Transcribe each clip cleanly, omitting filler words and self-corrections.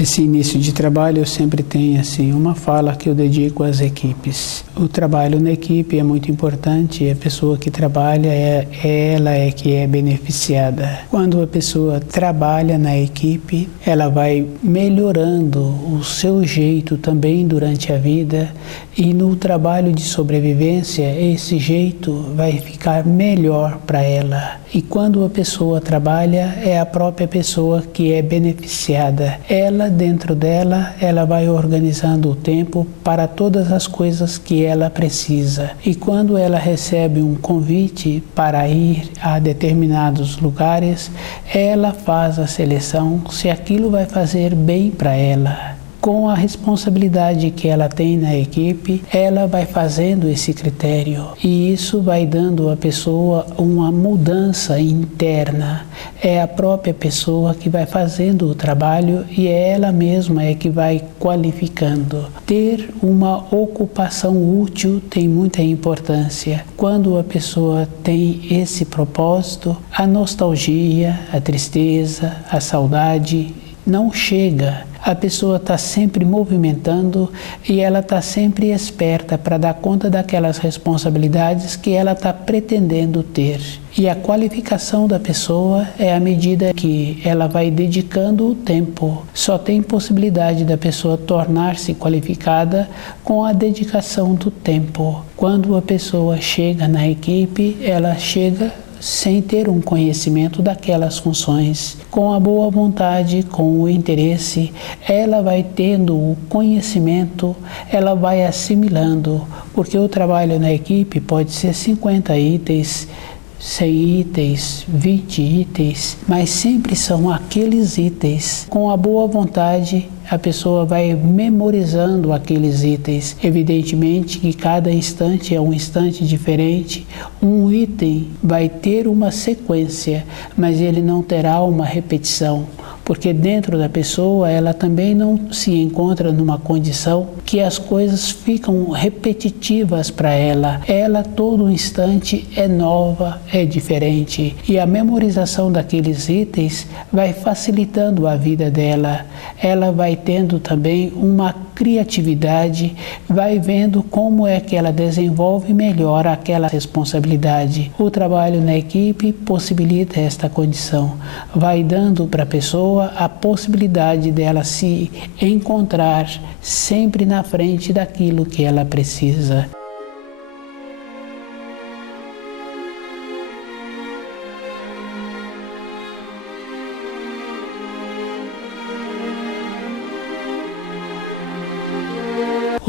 Esse início de trabalho eu sempre tenho assim uma fala que eu dedico às equipes. O trabalho na equipe é muito importante e a pessoa que trabalha ela que é beneficiada. Quando a pessoa trabalha na equipe, ela vai melhorando o seu jeito também durante a vida e no trabalho de sobrevivência esse jeito vai ficar melhor para ela. E quando a pessoa trabalha, é a própria pessoa que é beneficiada. Ela, dentro dela, ela vai organizando o tempo para todas as coisas que ela precisa. E quando ela recebe um convite para ir a determinados lugares, ela faz a seleção se aquilo vai fazer bem para ela. Com a responsabilidade que ela tem na equipe, ela vai fazendo esse critério e isso vai dando à pessoa uma mudança interna. É a própria pessoa que vai fazendo o trabalho e é ela mesma que vai qualificando. Ter uma ocupação útil tem muita importância. Quando a pessoa tem esse propósito, a nostalgia, a tristeza, a saudade não chega. A pessoa está sempre movimentando e ela está sempre esperta para dar conta daquelas responsabilidades que ela está pretendendo ter. E a qualificação da pessoa é à medida que ela vai dedicando o tempo. Só tem possibilidade da pessoa tornar-se qualificada com a dedicação do tempo. Quando a pessoa chega na equipe, ela chega sem ter um conhecimento daquelas funções. Com a boa vontade, com o interesse, ela vai tendo o conhecimento, ela vai assimilando, porque o trabalho na equipe pode ser 50 itens, 100 itens, 20 itens, mas sempre são aqueles itens. Com a boa vontade, a pessoa vai memorizando aqueles itens. Evidentemente que cada instante é um instante diferente. Um item vai ter uma sequência, mas ele não terá uma repetição, porque dentro da pessoa ela também não se encontra numa condição que as coisas ficam repetitivas para ela. Ela todo instante é nova, é diferente e a memorização daqueles itens vai facilitando a vida dela. Ela vai tendo também uma criatividade, vai vendo como é que ela desenvolve melhor aquela responsabilidade. O trabalho na equipe possibilita esta condição, vai dando para a pessoa a possibilidade dela se encontrar sempre na frente daquilo que ela precisa.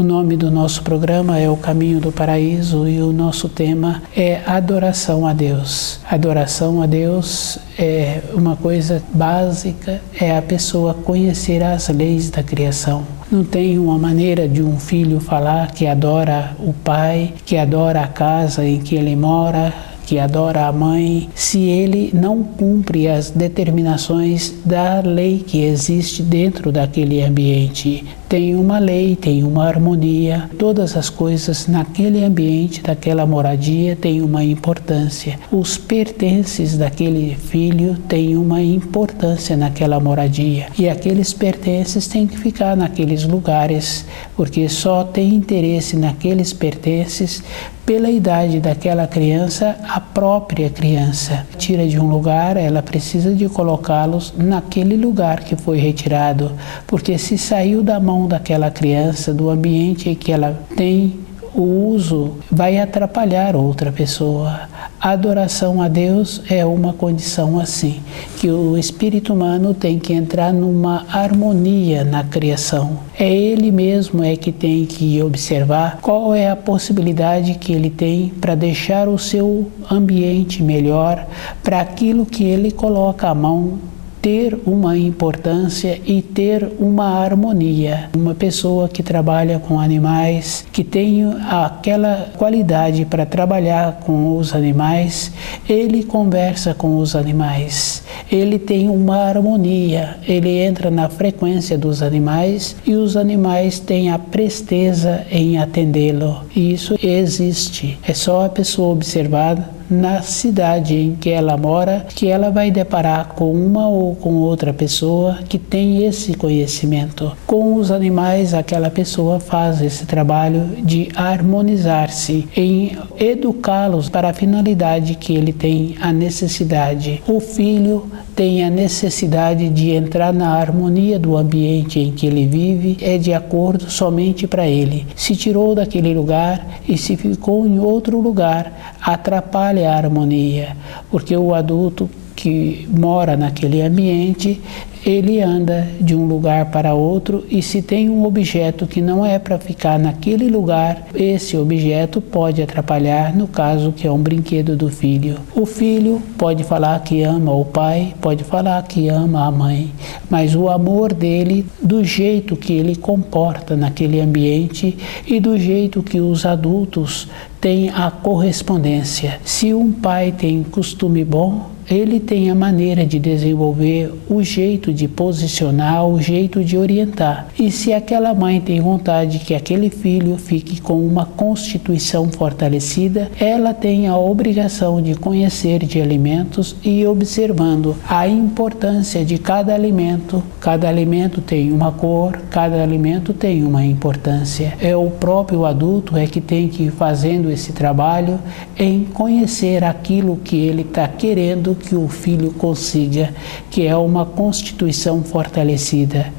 O nome do nosso programa é O Caminho do Paraíso e o nosso tema é Adoração a Deus. Adoração a Deus é uma coisa básica, é a pessoa conhecer as leis da criação. Não tem uma maneira de um filho falar que adora o pai, que adora a casa em que ele mora, que adora a mãe, se ele não cumpre as determinações da lei que existe dentro daquele ambiente. Tem uma lei, tem uma harmonia, todas as coisas naquele ambiente, daquela moradia têm uma importância. Os pertences daquele filho têm uma importância naquela moradia e aqueles pertences têm que ficar naqueles lugares, porque só tem interesse naqueles pertences pela idade daquela criança, a própria criança. Tira de um lugar, ela precisa de colocá-los naquele lugar que foi retirado, porque se saiu da mão daquela criança, do ambiente em que ela tem o uso, vai atrapalhar outra pessoa. A adoração a Deus é uma condição assim, que o espírito humano tem que entrar numa harmonia na criação. É ele mesmo que tem que observar qual é a possibilidade que ele tem para deixar o seu ambiente melhor, para aquilo que ele coloca a mão ter uma importância e ter uma harmonia. Uma pessoa que trabalha com animais, que tem aquela qualidade para trabalhar com os animais, ele conversa com os animais, ele tem uma harmonia, ele entra na frequência dos animais e os animais têm a presteza em atendê-lo. E isso existe, é só a pessoa observar na cidade em que ela mora, que ela vai deparar com uma ou com outra pessoa que tem esse conhecimento. Com os animais, aquela pessoa faz esse trabalho de harmonizar-se, em educá-los para a finalidade que ele tem a necessidade. O filho tem a necessidade de entrar na harmonia do ambiente em que ele vive, é de acordo somente para ele. Se tirou daquele lugar e se ficou em outro lugar, atrapalha a harmonia, porque o adulto que mora naquele ambiente, ele anda de um lugar para outro, e se tem um objeto que não é para ficar naquele lugar, esse objeto pode atrapalhar, no caso que é um brinquedo do filho. O filho pode falar que ama o pai, pode falar que ama a mãe, mas o amor dele, do jeito que ele comporta naquele ambiente e do jeito que os adultos têm a correspondência. Se um pai tem costume bom, ele tem a maneira de desenvolver o jeito de posicionar, o jeito de orientar. E se aquela mãe tem vontade que aquele filho fique com uma constituição fortalecida, ela tem a obrigação de conhecer de alimentos e ir observando a importância de cada alimento. Cada alimento tem uma cor, cada alimento tem uma importância. É o próprio adulto que tem que ir fazendo esse trabalho em conhecer aquilo que ele está querendo que o filho consiga, que é uma constituição fortalecida.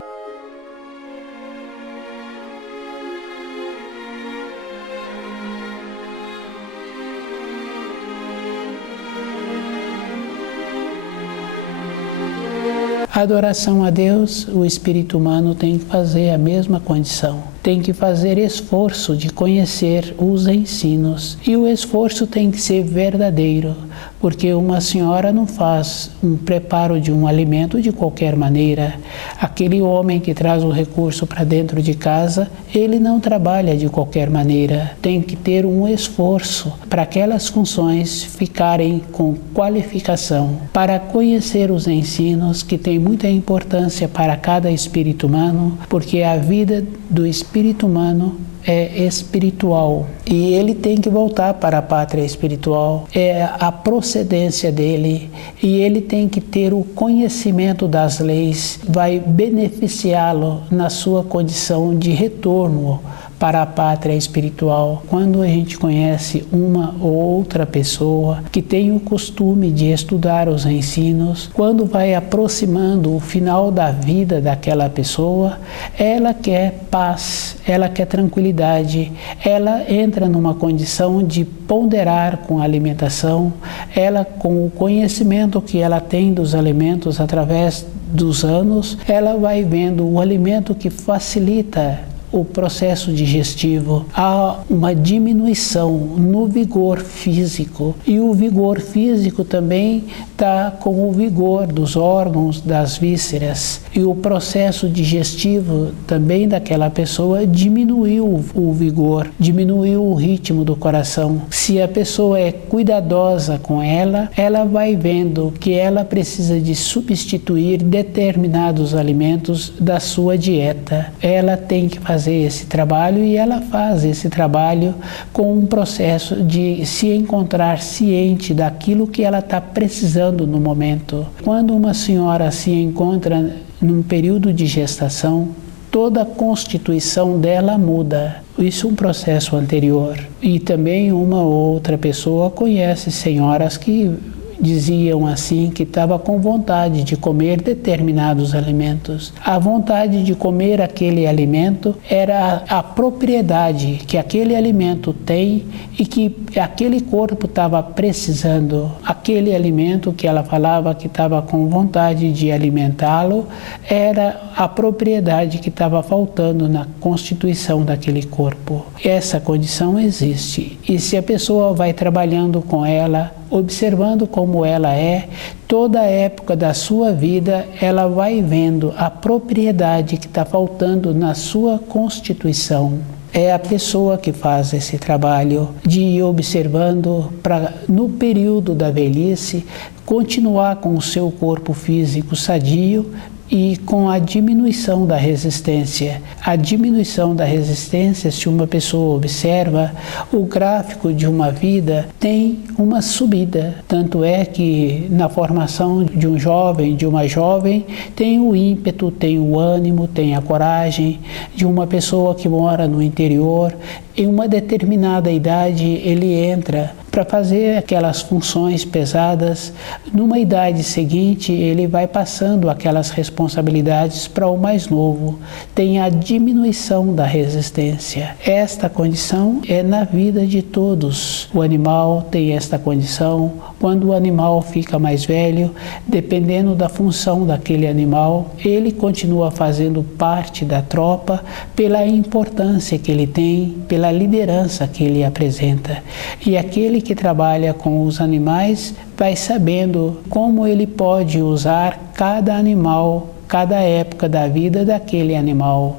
A adoração a Deus, o espírito humano tem que fazer a mesma condição. Tem que fazer esforço de conhecer os ensinos. E o esforço tem que ser verdadeiro, porque uma senhora não faz um preparo de um alimento de qualquer maneira. Aquele homem que traz o recurso para dentro de casa, ele não trabalha de qualquer maneira. Tem que ter um esforço para aquelas funções ficarem com qualificação, para conhecer os ensinos que têm muita importância para cada espírito humano, porque a vida do espírito humano é espiritual e ele tem que voltar para a pátria espiritual, é a procedência dele, e ele tem que ter o conhecimento das leis, vai beneficiá-lo na sua condição de retorno para a pátria espiritual. Quando a gente conhece uma ou outra pessoa que tem o costume de estudar os ensinos, quando vai aproximando o final da vida daquela pessoa, ela quer paz, ela quer tranquilidade, ela entra numa condição de ponderar com a alimentação, ela, com o conhecimento que ela tem dos alimentos através dos anos, ela vai vendo o alimento que facilita o processo digestivo. Há uma diminuição no vigor físico, e o vigor físico também está com o vigor dos órgãos, das vísceras, e o processo digestivo também daquela pessoa diminuiu o vigor, diminuiu o ritmo do coração. Se a pessoa é cuidadosa com ela, ela vai vendo que ela precisa de substituir determinados alimentos da sua dieta. Ela tem que fazer esse trabalho, e ela faz esse trabalho com um processo de se encontrar ciente daquilo que ela está precisando no momento. Quando uma senhora se encontra num período de gestação, toda a constituição dela muda. Isso é um processo anterior. E também uma outra pessoa conhece senhoras que diziam assim que estava com vontade de comer determinados alimentos. A vontade de comer aquele alimento era a propriedade que aquele alimento tem e que aquele corpo estava precisando. Aquele alimento que ela falava que estava com vontade de alimentá-lo era a propriedade que estava faltando na constituição daquele corpo. Essa condição existe. E se a pessoa vai trabalhando com ela, observando como ela é, toda a época da sua vida, ela vai vendo a propriedade que está faltando na sua constituição. É a pessoa que faz esse trabalho de ir observando para, no período da velhice, continuar com o seu corpo físico sadio e com a diminuição da resistência. A diminuição da resistência, se uma pessoa observa, o gráfico de uma vida tem uma subida. Tanto é que na formação de um jovem, de uma jovem, tem o ímpeto, tem o ânimo, tem a coragem. De uma pessoa que mora no interior, em uma determinada idade ele entra para fazer aquelas funções pesadas. Numa idade seguinte, ele vai passando aquelas responsabilidades para o mais novo. Tem a diminuição da resistência. Esta condição é na vida de todos. O animal tem esta condição. Quando o animal fica mais velho, dependendo da função daquele animal, ele continua fazendo parte da tropa pela importância que ele tem, pela liderança que ele apresenta. E aquele que trabalha com os animais vai sabendo como ele pode usar cada animal, cada época da vida daquele animal.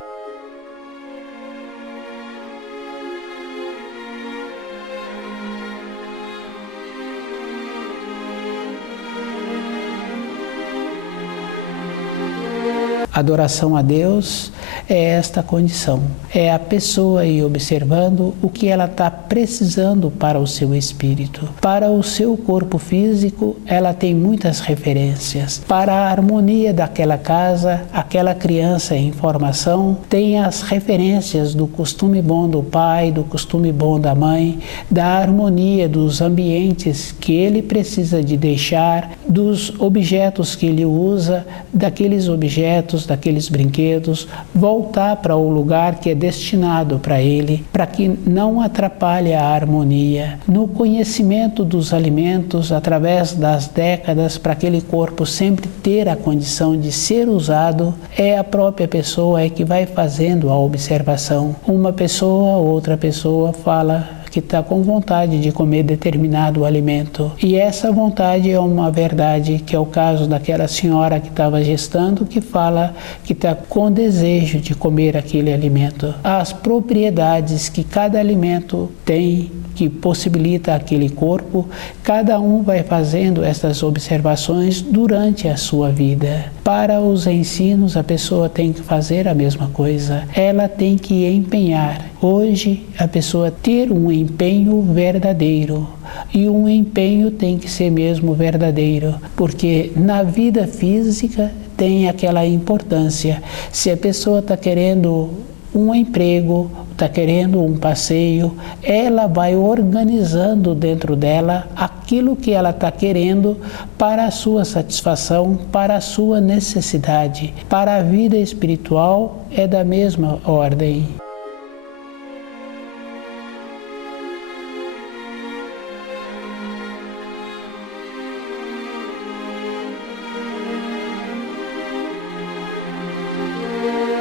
Adoração a Deus é esta condição. É a pessoa ir observando o que ela está precisando para o seu espírito. Para o seu corpo físico, ela tem muitas referências. Para a harmonia daquela casa, aquela criança em formação tem as referências do costume bom do pai, do costume bom da mãe, da harmonia dos ambientes que ele precisa de deixar, dos objetos que ele usa, daqueles objetos, daqueles brinquedos, voltar para o lugar que é destinado para ele, para que não atrapalhe a harmonia. No conhecimento dos alimentos, através das décadas, para aquele corpo sempre ter a condição de ser usado, é a própria pessoa que vai fazendo a observação. Uma pessoa, outra pessoa fala que está com vontade de comer determinado alimento. E essa vontade é uma verdade, que é o caso daquela senhora que estava gestando, que fala que está com desejo de comer aquele alimento. As propriedades que cada alimento tem, que possibilita aquele corpo, cada um vai fazendo essas observações durante a sua vida. Para os ensinos, a pessoa tem que fazer a mesma coisa. Ela tem que empenhar. Hoje, a pessoa ter um empenho verdadeiro. E um empenho tem que ser mesmo verdadeiro, porque na vida física tem aquela importância. Se a pessoa está querendo um emprego, está querendo um passeio, ela vai organizando dentro dela aquilo que ela está querendo para a sua satisfação, para a sua necessidade. Para a vida espiritual é da mesma ordem.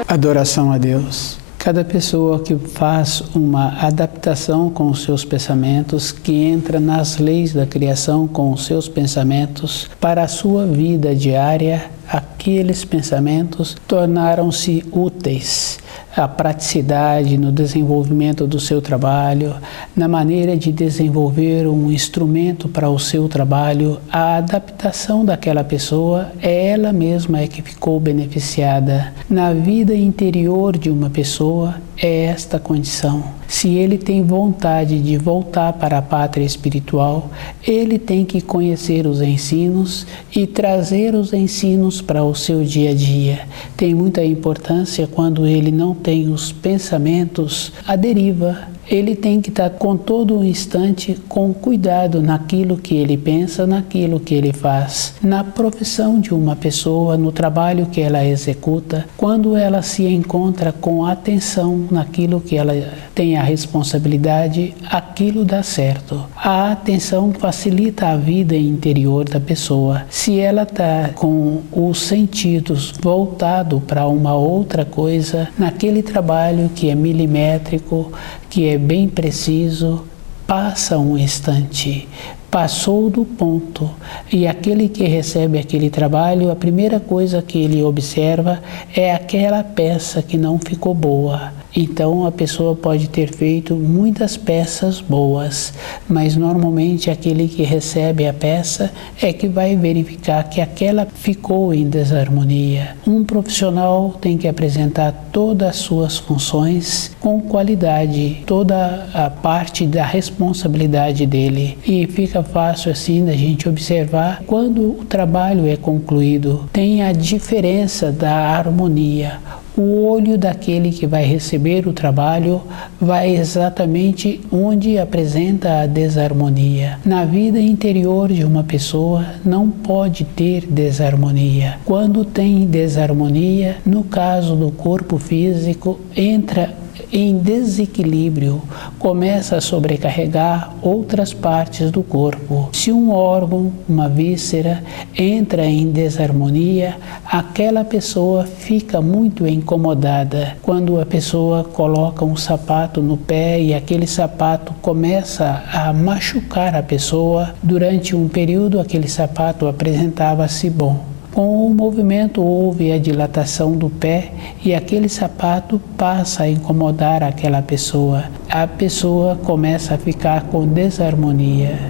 Adoração a Deus. Cada pessoa que faz uma adaptação com os seus pensamentos, que entra nas leis da criação com os seus pensamentos para a sua vida diária, aqueles pensamentos tornaram-se úteis. A praticidade no desenvolvimento do seu trabalho, na maneira de desenvolver um instrumento para o seu trabalho, a adaptação daquela pessoa é ela mesma que ficou beneficiada. Na vida interior de uma pessoa é esta condição. Se ele tem vontade de voltar para a pátria espiritual, ele tem que conhecer os ensinos e trazer os ensinos para o seu dia a dia. Tem muita importância quando ele não tem os pensamentos à deriva. Ele tem que estar com todo o instante com cuidado naquilo que ele pensa, naquilo que ele faz. Na profissão de uma pessoa, no trabalho que ela executa, quando ela se encontra com atenção naquilo que ela tem a responsabilidade, aquilo dá certo. A atenção facilita a vida interior da pessoa. Se ela está com os sentidos voltados para uma outra coisa, naquele trabalho que é milimétrico, que é bem preciso, passa um instante, passou do ponto, e aquele que recebe aquele trabalho, a primeira coisa que ele observa é aquela peça que não ficou boa. Então a pessoa pode ter feito muitas peças boas, mas normalmente aquele que recebe a peça é que vai verificar que aquela ficou em desarmonia. Um profissional tem que apresentar todas as suas funções com qualidade, toda a parte da responsabilidade dele. E fica fácil assim da gente observar quando o trabalho é concluído. Tem a diferença da harmonia. O olho daquele que vai receber o trabalho vai exatamente onde apresenta a desarmonia. Na vida interior de uma pessoa não pode ter desarmonia. Quando tem desarmonia, no caso do corpo físico, entra em desequilíbrio, começa a sobrecarregar outras partes do corpo. Se um órgão, uma víscera, entra em desarmonia, aquela pessoa fica muito incomodada. Quando a pessoa coloca um sapato no pé e aquele sapato começa a machucar a pessoa, durante um período aquele sapato apresentava-se bom. Com o movimento houve a dilatação do pé e aquele sapato passa a incomodar aquela pessoa. A pessoa começa a ficar com desarmonia.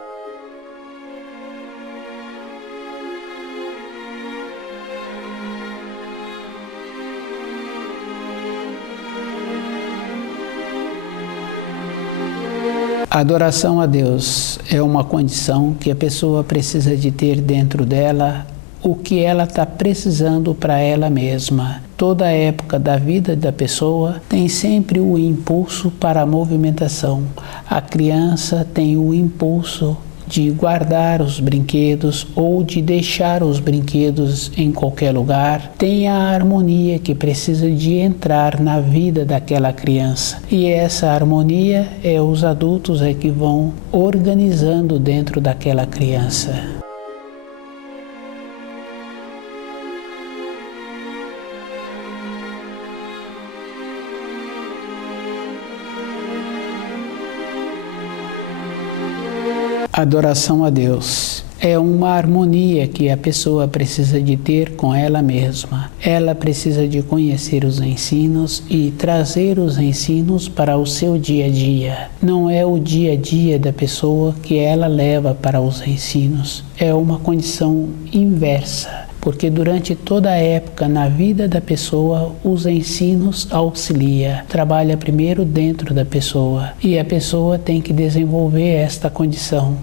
A adoração a Deus é uma condição que a pessoa precisa de ter dentro dela o que ela está precisando para ela mesma. Toda época da vida da pessoa tem sempre o impulso para a movimentação. A criança tem o impulso de guardar os brinquedos ou de deixar os brinquedos em qualquer lugar. Tem a harmonia que precisa de entrar na vida daquela criança. E essa harmonia os adultos que vão organizando dentro daquela criança. Adoração a Deus é uma harmonia que a pessoa precisa de ter com ela mesma. Ela precisa de conhecer os ensinos e trazer os ensinos para o seu dia a dia. Não é o dia a dia da pessoa que ela leva para os ensinos. É uma condição inversa. Porque durante toda a época na vida da pessoa, os ensinos auxiliam. Trabalha primeiro dentro da pessoa e a pessoa tem que desenvolver esta condição.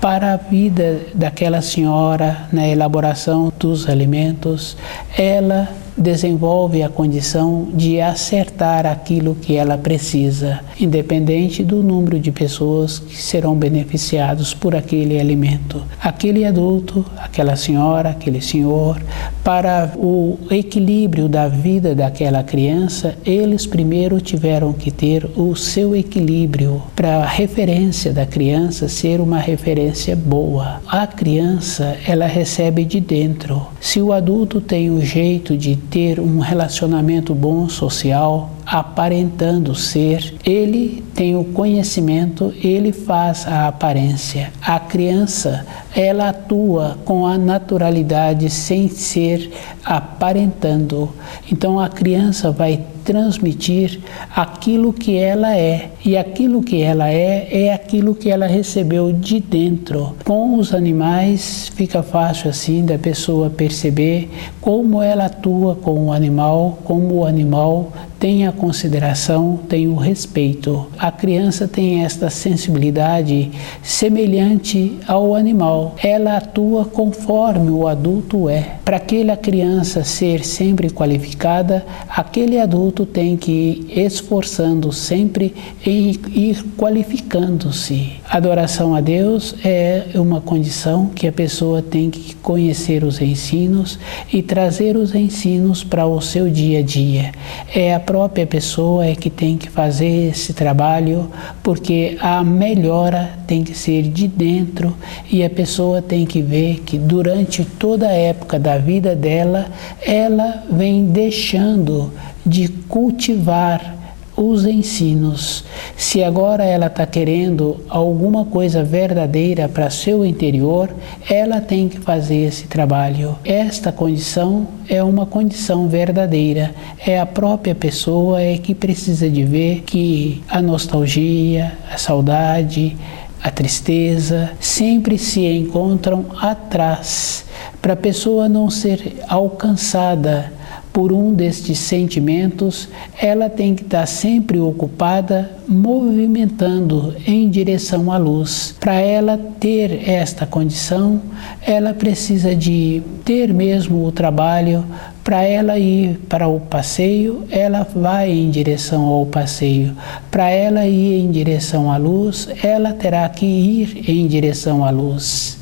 Para a vida daquela senhora, na elaboração dos alimentos, ela desenvolve a condição de acertar aquilo que ela precisa, independente do número de pessoas que serão beneficiados por aquele alimento. Aquele adulto, aquela senhora, aquele senhor, para o equilíbrio da vida daquela criança, eles primeiro tiveram que ter o seu equilíbrio para a referência da criança ser uma referência boa. A criança, ela recebe de dentro. Se o adulto tem o jeito de ter um relacionamento bom social, aparentando ser, ele tem o conhecimento, ele faz a aparência. A criança, ela atua com a naturalidade sem ser aparentando. Então a criança vai transmitir aquilo que ela é. E aquilo que ela é aquilo que ela recebeu de dentro. Com os animais fica fácil assim da pessoa perceber como ela atua com o animal, como o animal tem a consideração, tem o respeito. A criança tem esta sensibilidade semelhante ao animal. Ela atua conforme o adulto é. Para aquela criança ser sempre qualificada, aquele adulto tem que ir esforçando sempre em ir qualificando-se. Adoração a Deus é uma condição que a pessoa tem que conhecer os ensinos e trazer os ensinos para o seu dia a dia. É a própria pessoa que tem que fazer esse trabalho, porque a melhora tem que ser de dentro e a pessoa tem que ver que durante toda a época da vida dela, ela vem deixando de cultivar os ensinos. Se agora ela está querendo alguma coisa verdadeira para seu interior, ela tem que fazer esse trabalho. Esta condição é uma condição verdadeira. É a própria pessoa que precisa de ver que a nostalgia, a saudade, a tristeza sempre se encontram atrás, para a pessoa não ser alcançada por um destes sentimentos. Ela tem que estar sempre ocupada, movimentando em direção à luz. Para ela ter esta condição, ela precisa de ter mesmo o trabalho. Para ela ir para o passeio, ela vai em direção ao passeio. Para ela ir em direção à luz, ela terá que ir em direção à luz.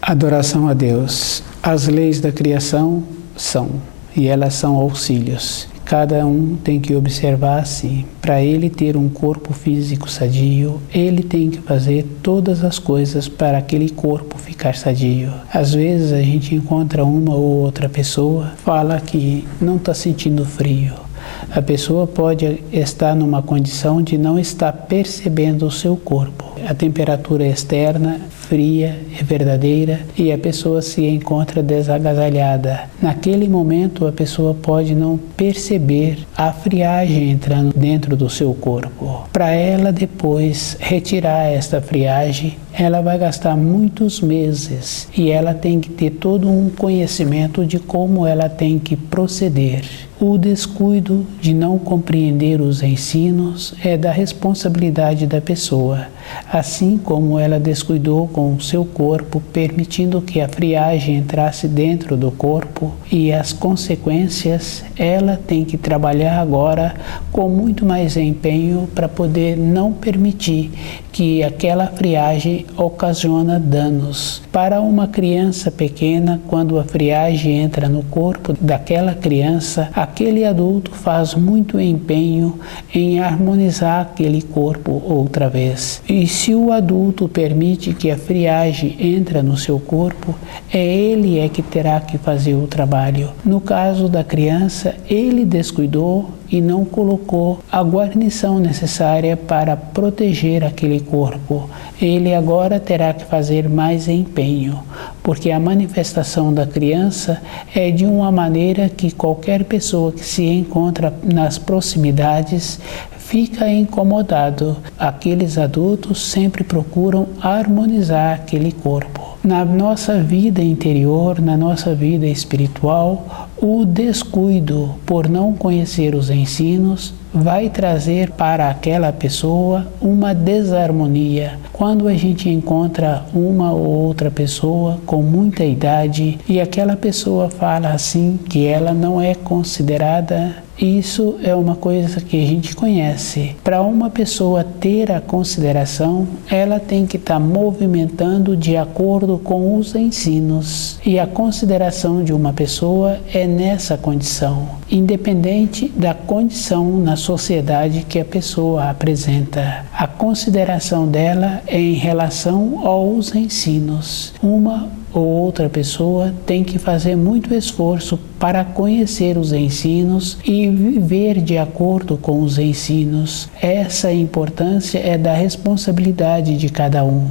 Adoração a Deus. As leis da criação são, e elas são auxílios. Cada um tem que observar-se. Para ele ter um corpo físico sadio, ele tem que fazer todas as coisas para aquele corpo ficar sadio. Às vezes a gente encontra uma ou outra pessoa, fala que não está sentindo frio. A pessoa pode estar numa condição de não estar percebendo o seu corpo. A temperatura externa, fria, é verdadeira e a pessoa se encontra desagasalhada. Naquele momento, a pessoa pode não perceber a friagem entrando dentro do seu corpo. Para ela depois retirar esta friagem, ela vai gastar muitos meses e ela tem que ter todo um conhecimento de como ela tem que proceder. O descuido de não compreender os ensinos é da responsabilidade da pessoa, assim como ela descuidou com o seu corpo, permitindo que a friagem entrasse dentro do corpo, e as consequências ela tem que trabalhar agora com muito mais empenho para poder não permitir que aquela friagem ocasiona danos. Para uma criança pequena, quando a friagem entra no corpo daquela criança, aquele adulto faz muito empenho em harmonizar aquele corpo outra vez. E se o adulto permite que a friagem entre no seu corpo, ele que terá que fazer o trabalho. No caso da criança, ele descuidou e não colocou a guarnição necessária para proteger aquele corpo. Ele agora terá que fazer mais empenho, porque a manifestação da criança é de uma maneira que qualquer pessoa que se encontra nas proximidades fica incomodado. Aqueles adultos sempre procuram harmonizar aquele corpo. Na nossa vida interior, na nossa vida espiritual, o descuido por não conhecer os ensinos vai trazer para aquela pessoa uma desarmonia. Quando a gente encontra uma ou outra pessoa com muita idade e aquela pessoa fala assim que ela não é considerada, isso é uma coisa que a gente conhece. Para uma pessoa ter a consideração, ela tem que estar movimentando de acordo com os ensinos. E a consideração de uma pessoa é nessa condição, independente da condição na sociedade que a pessoa apresenta. A consideração dela é em relação aos ensinos. Uma ou outra pessoa tem que fazer muito esforço para conhecer os ensinos e viver de acordo com os ensinos. Essa importância é da responsabilidade de cada um.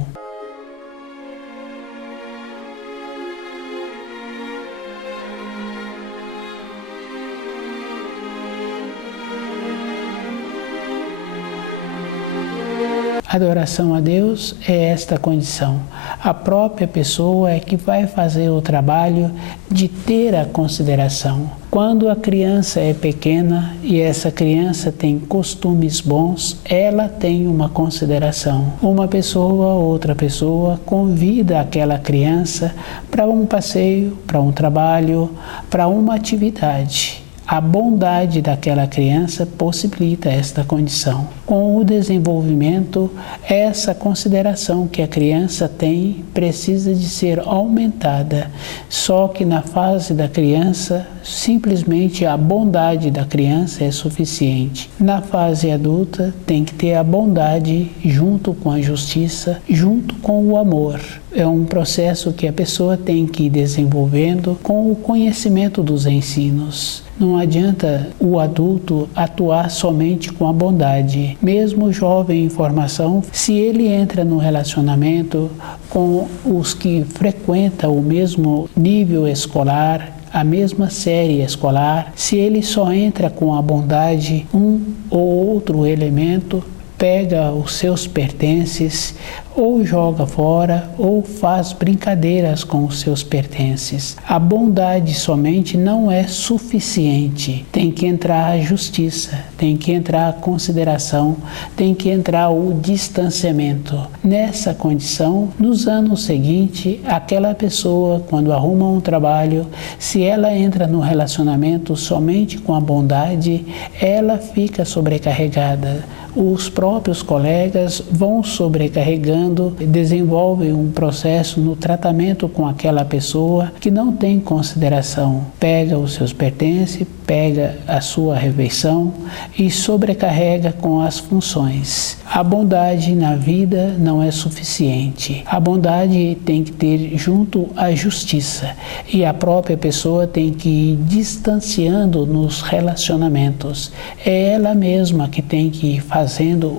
Adoração a Deus é esta condição. A própria pessoa é que vai fazer o trabalho de ter a consideração. Quando a criança é pequena e essa criança tem costumes bons, ela tem uma consideração. Uma pessoa ou outra pessoa convida aquela criança para um passeio, para um trabalho, para uma atividade. A bondade daquela criança possibilita esta condição. Com o desenvolvimento, essa consideração que a criança tem precisa de ser aumentada. Só que na fase da criança, simplesmente a bondade da criança é suficiente. Na fase adulta, tem que ter a bondade junto com a justiça, junto com o amor. É um processo que a pessoa tem que ir desenvolvendo com o conhecimento dos ensinos. Não adianta o adulto atuar somente com a bondade. Mesmo o jovem em formação, se ele entra no relacionamento com os que frequentam o mesmo nível escolar, a mesma série escolar, se ele só entra com a bondade, um ou outro elemento pega os seus pertences, ou joga fora, ou faz brincadeiras com os seus pertences. A bondade somente não é suficiente. Tem que entrar a justiça, tem que entrar a consideração, tem que entrar o distanciamento. Nessa condição, nos anos seguintes, aquela pessoa, quando arruma um trabalho, se ela entra no relacionamento somente com a bondade, ela fica sobrecarregada. Os próprios colegas vão sobrecarregando, desenvolvem um processo no tratamento com aquela pessoa que não tem consideração. Pega os seus pertences, pega a sua refeição e sobrecarrega com as funções. A bondade na vida não é suficiente. A bondade tem que ter junto a justiça e a própria pessoa tem que ir distanciando nos relacionamentos. É ela mesma que tem que ir fazendo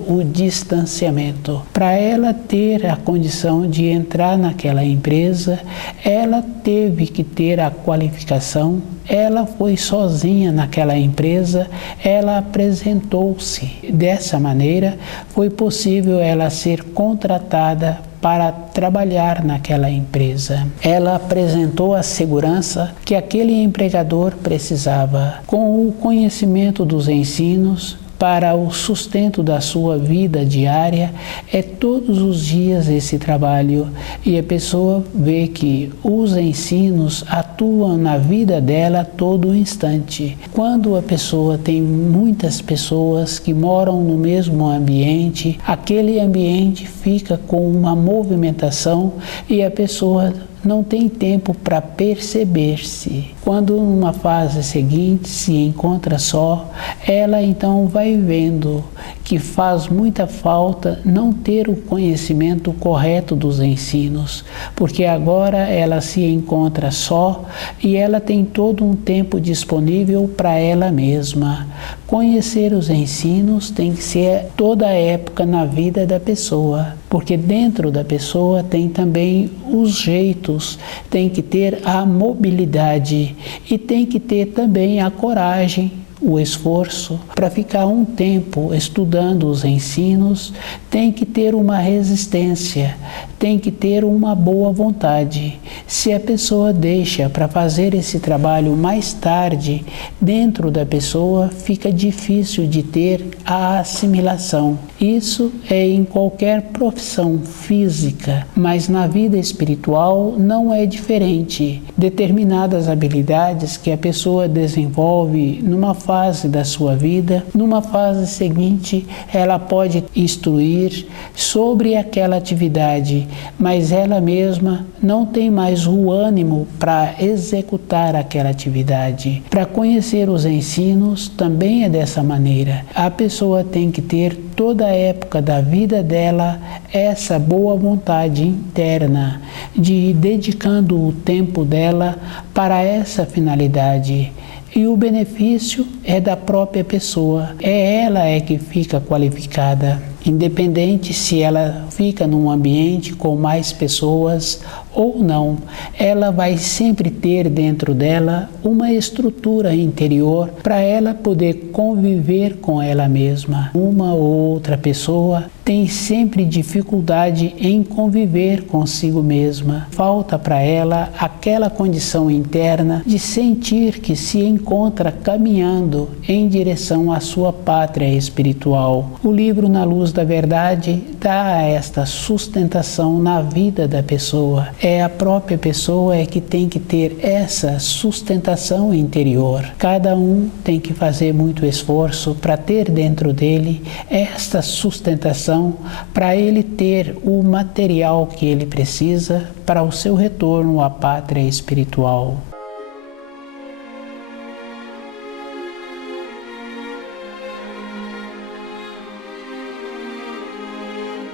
o distanciamento. Para ela ter a condição de entrar naquela empresa, ela teve que ter a qualificação. Ela foi sozinha naquela empresa, ela apresentou-se. Dessa maneira, foi possível ela ser contratada para trabalhar naquela empresa. Ela apresentou a segurança que aquele empregador precisava. Com o conhecimento dos ensinos, para o sustento da sua vida diária, é todos os dias esse trabalho e a pessoa vê que os ensinos atuam na vida dela a todo instante. Quando a pessoa tem muitas pessoas que moram no mesmo ambiente, aquele ambiente fica com uma movimentação e a pessoa não tem tempo para perceber-se. Quando numa fase seguinte se encontra só, ela então vai vendo que faz muita falta não ter o conhecimento correto dos ensinos, porque agora ela se encontra só e ela tem todo um tempo disponível para ela mesma. Conhecer os ensinos tem que ser toda a época na vida da pessoa, porque dentro da pessoa tem também os jeitos, tem que ter a mobilidade e tem que ter também a coragem, o esforço para ficar um tempo estudando os ensinos, tem que ter uma resistência, tem que ter uma boa vontade. Se a pessoa deixa para fazer esse trabalho mais tarde, dentro da pessoa fica difícil de ter a assimilação. Isso é em qualquer profissão física, mas na vida espiritual não é diferente. Determinadas habilidades que a pessoa desenvolve numa fase da sua vida, numa fase seguinte, ela pode instruir sobre aquela atividade, mas ela mesma não tem mais o ânimo para executar aquela atividade. Para conhecer os ensinos, também é dessa maneira. A pessoa tem que ter toda a época da vida dela essa boa vontade interna de ir dedicando o tempo dela para essa finalidade. E o benefício é da própria pessoa, ela que fica qualificada, independente se ela fica num ambiente com mais pessoas ou não, ela vai sempre ter dentro dela uma estrutura interior para ela poder conviver com ela mesma. Uma ou outra pessoa tem sempre dificuldade em conviver consigo mesma. Falta para ela aquela condição interna de sentir que se encontra caminhando em direção à sua pátria espiritual. O livro Na Luz da Verdade dá esta sustentação na vida da pessoa. é a própria pessoa que tem que ter essa sustentação interior. Cada um tem que fazer muito esforço para ter dentro dele esta sustentação, para ele ter o material que ele precisa para o seu retorno à pátria espiritual.